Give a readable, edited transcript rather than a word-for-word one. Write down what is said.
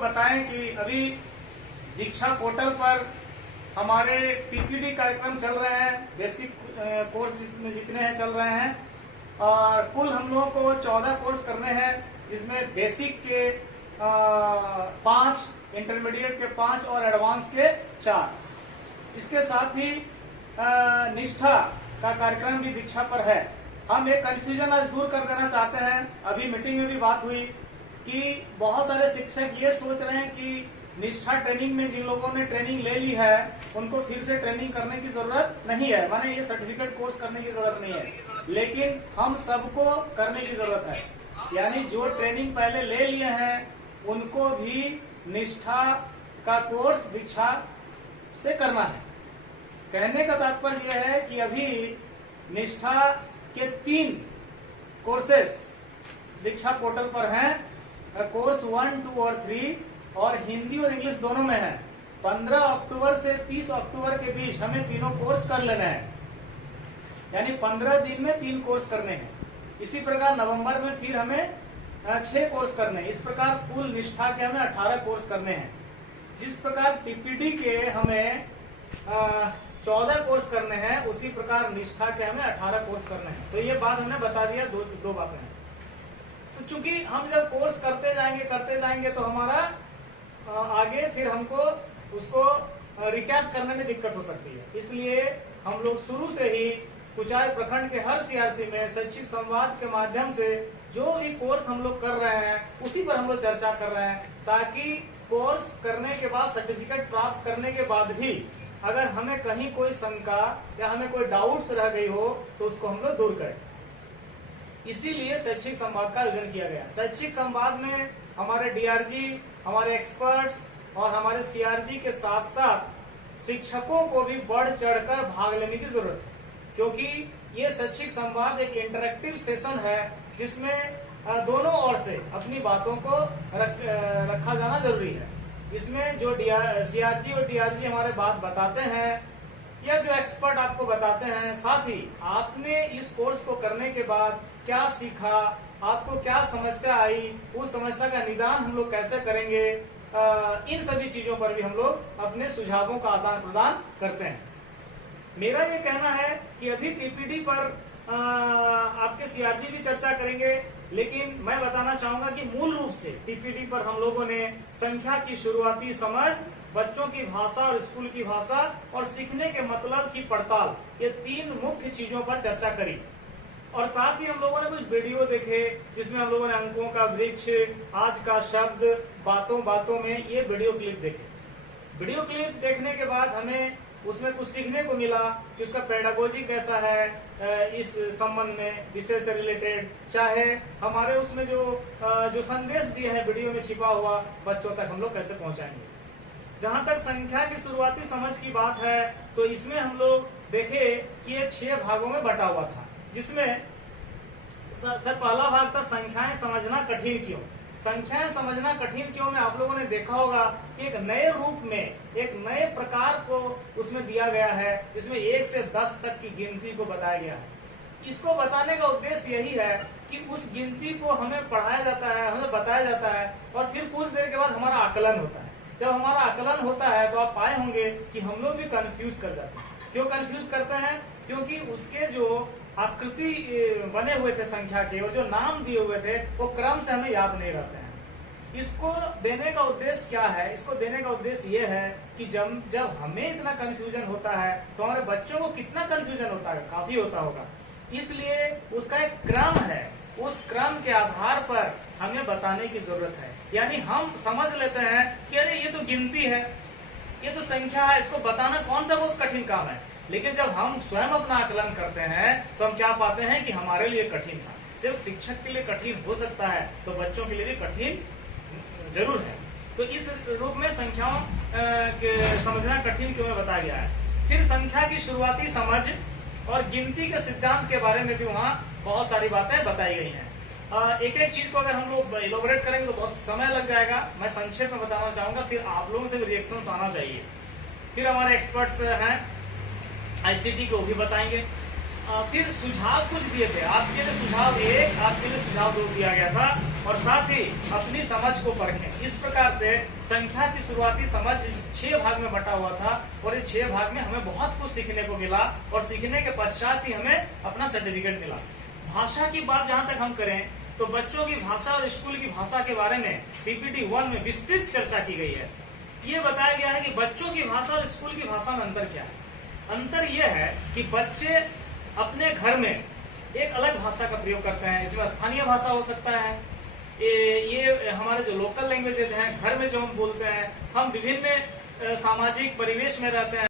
बताएं कि अभी दीक्षा पोर्टल पर हमारे टीपीडी कार्यक्रम चल रहे हैं, बेसिक कोर्स जितने हैं चल रहे हैं, और कुल हम लोगों को 14 कोर्स करने हैं, जिसमें बेसिक के 5, इंटरमीडिएट के 5 और एडवांस के 4। इसके साथ ही निष्ठा का कार्यक्रम भी दीक्षा पर है। हम एक कंफ्यूजन आज दूर कर देना चाहते हैं। अभी मीटिंग में भी बात हुई कि बहुत सारे शिक्षक ये सोच रहे हैं कि निष्ठा ट्रेनिंग में जिन लोगों ने ट्रेनिंग ले ली है उनको फिर से ट्रेनिंग करने की जरूरत नहीं है, माने ये सर्टिफिकेट कोर्स करने की जरूरत नहीं है, लेकिन हम सबको करने की जरूरत है। यानी जो ट्रेनिंग पहले ले लिए हैं उनको भी निष्ठा का कोर्स दीक्षा से करना है। कहने का तात्पर्य यह है कि अभी निष्ठा के 3 कोर्सेस दीक्षा पोर्टल पर हैं, कोर्स 1, 2 और 3, और हिंदी और इंग्लिश दोनों में है। 15 अक्टूबर से 30 अक्टूबर के बीच हमें तीनों कोर्स कर लेना है, यानी 15 दिन में 3 कोर्स करने हैं। इसी प्रकार नवंबर में फिर हमें 6 कोर्स करने हैं। इस प्रकार कुल निष्ठा के हमें 18 कोर्स करने हैं। जिस प्रकार टीपीडी के हमें 14 कोर्स करने हैं, उसी प्रकार निष्ठा के हमें 18 कोर्स करने हैं। तो ये बात हमने बता दिया, दो बातें हैं। तो चूंकि हम जब कोर्स करते जाएंगे तो हमारा आगे फिर हमको उसको रिकैप करने में दिक्कत हो सकती है। इसलिए हम लोग शुरू से ही कुचाई प्रखंड के हर सीआरसी में शैक्षिक संवाद के माध्यम से जो भी कोर्स हम लोग कर रहे हैं उसी पर हम लोग चर्चा कर रहे हैं, ताकि कोर्स करने के बाद, सर्टिफिकेट प्राप्त करने के बाद भी अगर हमें कहीं कोई शंका या हमें कोई डाउट्स रह गई हो तो उसको हम लोग दूर करें। इसीलिए शैक्षिक संवाद का आयोजन किया गया। शैक्षिक संवाद में हमारे डीआरजी, हमारे एक्सपर्ट्स और हमारे सीआरजी के साथ साथ शिक्षकों को भी बढ़ चढ़कर भाग लेने की जरूरत है, क्योंकि ये शैक्षिक संवाद एक इंटरेक्टिव सेशन है जिसमें दोनों ओर से अपनी बातों को रखा जाना जरूरी है। इसमें जो सीआरजी और डीआरजी हमारे बात बताते हैं या जो एक्सपर्ट आपको बताते हैं, साथ ही आपने इस कोर्स को करने के बाद क्या सीखा, आपको क्या समस्या आई, उस समस्या का निदान हम लोग कैसे करेंगे, इन सभी चीजों पर भी हम लोग अपने सुझावों का आदान प्रदान करते हैं। मेरा ये कहना है कि अभी टीपीडी पर आपके सीआरजी भी चर्चा करेंगे, लेकिन मैं बताना चाहूंगा कि मूल रूप से टीपीडी पर हम लोगों ने संख्या की शुरुआती समझ, बच्चों की भाषा और स्कूल की भाषा और सीखने के मतलब की पड़ताल, ये 3 मुख्य चीजों पर चर्चा करी। और साथ ही हम लोगों ने कुछ वीडियो देखे जिसमें हम लोगों ने अंकों का वृक्ष, आज का शब्द, बातों बातों में ये वीडियो क्लिप देखे। वीडियो क्लिप देखने के बाद हमें उसमें कुछ सीखने को मिला कि उसका पेडागोजी कैसा है इस संबंध में, विषय से रिलेटेड, चाहे हमारे उसमें जो संदेश दिए हैं वीडियो में छिपा हुआ, बच्चों तक हम लोग कैसे पहुंचाएंगे। जहां तक संख्या की शुरुआती समझ की बात है तो इसमें हम लोग देखे कि ये 6 भागों में बटा हुआ था, जिसमें सर पहला भाग था संख्याएं समझना कठिन क्यों। संख्याएं समझना कठिन क्यों में आप लोगों ने देखा होगा कि एक नए रूप में, एक नए प्रकार को उसमें दिया गया है, जिसमें 1 से 10 तक की गिनती को बताया गया है। इसको बताने का उद्देश्य यही है कि उस गिनती को हमें पढ़ाया जाता है, हमें बताया जाता है, और फिर कुछ देर के बाद हमारा आकलन होता है। जब हमारा आकलन होता है तो आप पाए होंगे कि हम लोग भी कंफ्यूज कर जाते हैं। क्यों कंफ्यूज करते हैं? क्योंकि उसके जो आकृति बने हुए थे संख्या के और जो नाम दिए हुए थे वो क्रम से हमें याद नहीं रहते हैं। इसको देने का उद्देश्य क्या है? इसको देने का उद्देश्य ये है कि जब हमें इतना कंफ्यूजन होता है तो हमारे बच्चों को कितना कंफ्यूजन होता है, काफी होता होगा। इसलिए उसका एक क्रम है, उस क्रम के आधार पर हमें बताने की जरूरत है। यानी हम समझ लेते हैं कि अरे ये तो गिनती है, ये तो संख्या है, इसको बताना कौन सा बहुत कठिन काम है। लेकिन जब हम स्वयं अपना आकलन करते हैं तो हम क्या पाते हैं कि हमारे लिए कठिन था। जब शिक्षक के लिए कठिन हो सकता है तो बच्चों के लिए भी कठिन जरूर है। तो इस रूप में संख्याओं समझना कठिन क्यों में बताया गया है। फिर संख्या की शुरुआती समझ और गिनती के सिद्धांत के बारे में भी वहाँ बहुत सारी बातें बताई गई हैं। एक एक चीज को अगर हम लोग इलोबरेट करेंगे तो बहुत समय लग जाएगा। मैं संक्षेप में बताना चाहूंगा, फिर आप लोगों से भी रिएक्शंस आना चाहिए। फिर हमारे एक्सपर्ट्स हैं आईसीटी को भी बताएंगे, फिर सुझाव कुछ दिए थे। आपके लिए सुझाव 1, आपके लिए सुझाव 2 दिया गया था, और साथ ही अपनी समझ को परखें। इस प्रकार से संख्या की शुरुआती समझ 6 भाग में बटा हुआ था, और ये 6 भाग में हमें बहुत कुछ सीखने को मिला, और सीखने के पश्चात ही हमें अपना सर्टिफिकेट मिला। भाषा की बात जहां तक हम करें तो बच्चों की भाषा और स्कूल की भाषा के बारे में पीपीटी 1 में विस्तृत चर्चा की गई है। ये बताया गया है कि बच्चों की भाषा और स्कूल की भाषा में अंतर क्या है। अंतर यह है कि बच्चे अपने घर में एक अलग भाषा का प्रयोग करते हैं। इसमें स्थानीय भाषा हो सकता है, ये हमारे जो लोकल लैंग्वेजेज हैं, घर में जो हम बोलते हैं, हम विभिन्न सामाजिक परिवेश में रहते हैं।